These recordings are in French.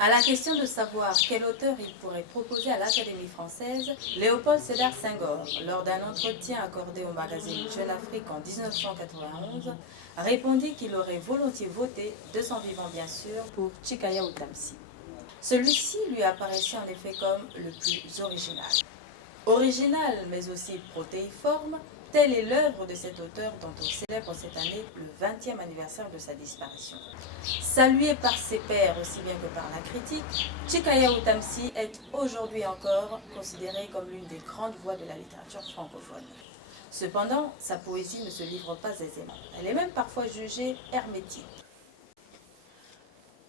À la question de savoir quel auteur il pourrait proposer à l'Académie française, Léopold Sédar Senghor, lors d'un entretien accordé au magazine Jeune Afrique en 1991, répondit qu'il aurait volontiers voté, de son vivant bien sûr, pour Tchikaya Utamsi. Celui-ci lui apparaissait en effet comme le plus original. Original mais aussi protéiforme, telle est l'œuvre de cet auteur dont on célèbre cette année le 20e anniversaire de sa disparition. Salué par ses pairs aussi bien que par la critique, Tchikaya Utamsi est aujourd'hui encore considéré comme l'une des grandes voix de la littérature francophone. Cependant, sa poésie ne se livre pas aisément. Elle est même parfois jugée hermétique.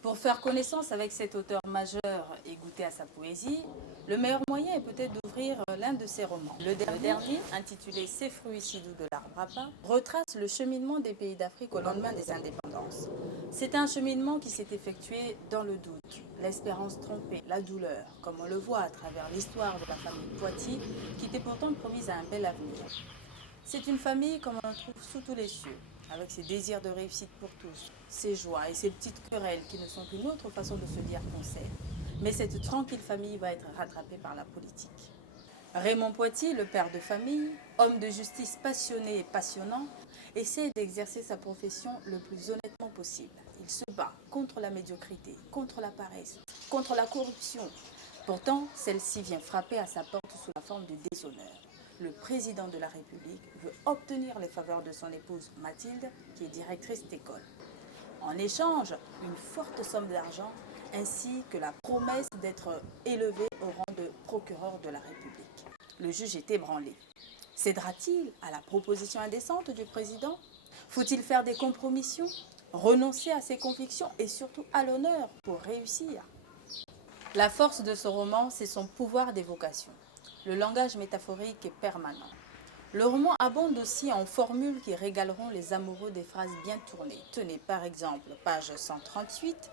Pour faire connaissance avec cet auteur majeur et goûter à sa poésie, le meilleur moyen est peut-être d'ouvrir l'un de ses romans. Le dernier, intitulé Ces fruits si doux de l'arbre à pain, retrace le cheminement des pays d'Afrique au lendemain des indépendances. C'est un cheminement qui s'est effectué dans le doute, l'espérance trompée, la douleur, comme on le voit à travers l'histoire de la famille Poitiers, qui était pourtant promise à un bel avenir. C'est une famille comme on en trouve sous tous les cieux, avec ses désirs de réussite pour tous, ses joies et ses petites querelles qui ne sont qu'une autre façon de se dire qu'on s'aime. Mais cette tranquille famille va être rattrapée par la politique. Raymond Poitiers, le père de famille, homme de justice passionné et passionnant, essaie d'exercer sa profession le plus honnêtement possible. Il se bat contre la médiocrité, contre la paresse, contre la corruption. Pourtant, celle-ci vient frapper à sa porte sous la forme de déshonneur. Le président de la République veut obtenir les faveurs de son épouse Mathilde, qui est directrice d'école. En échange, une forte somme d'argent ainsi que la promesse d'être élevé au rang de procureur de la République. Le juge est ébranlé. Cédera-t-il à la proposition indécente du président? Faut-il faire des compromissions, renoncer à ses convictions et surtout à l'honneur pour réussir? La force de ce roman, c'est son pouvoir d'évocation. Le langage métaphorique est permanent. Le roman abonde aussi en formules qui régaleront les amoureux des phrases bien tournées. Tenez par exemple, page 138.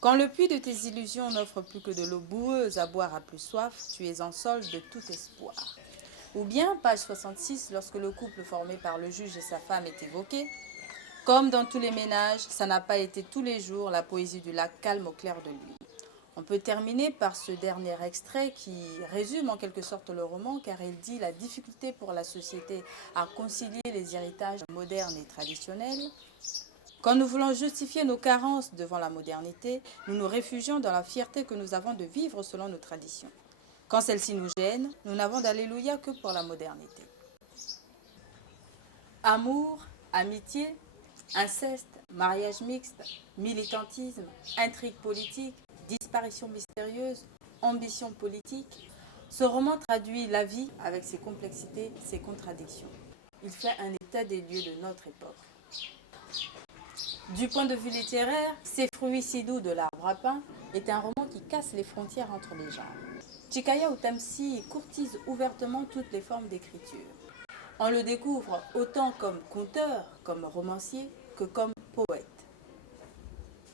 Quand le puits de tes illusions n'offre plus que de l'eau boueuse à boire à plus soif, tu es en solde de tout espoir. Ou bien, page 66, lorsque le couple formé par le juge et sa femme est évoqué. Comme dans tous les ménages, ça n'a pas été tous les jours la poésie du lac calme au clair de lune. On peut terminer par ce dernier extrait qui résume en quelque sorte le roman car il dit la difficulté pour la société à concilier les héritages modernes et traditionnels. Quand nous voulons justifier nos carences devant la modernité, nous nous réfugions dans la fierté que nous avons de vivre selon nos traditions. Quand celle-ci nous gêne, nous n'avons d'alléluia que pour la modernité. Amour, amitié, inceste, mariage mixte, militantisme, intrigue politique, disparition mystérieuse, ambition politique. Ce roman traduit la vie avec ses complexités, ses contradictions. Il fait un état des lieux de notre époque. Du point de vue littéraire, Ces fruits si doux de l'arbre à pain est un roman qui casse les frontières entre les genres. Tchikaya Utamsi courtise ouvertement toutes les formes d'écriture. On le découvre autant comme conteur, comme romancier, que comme poète.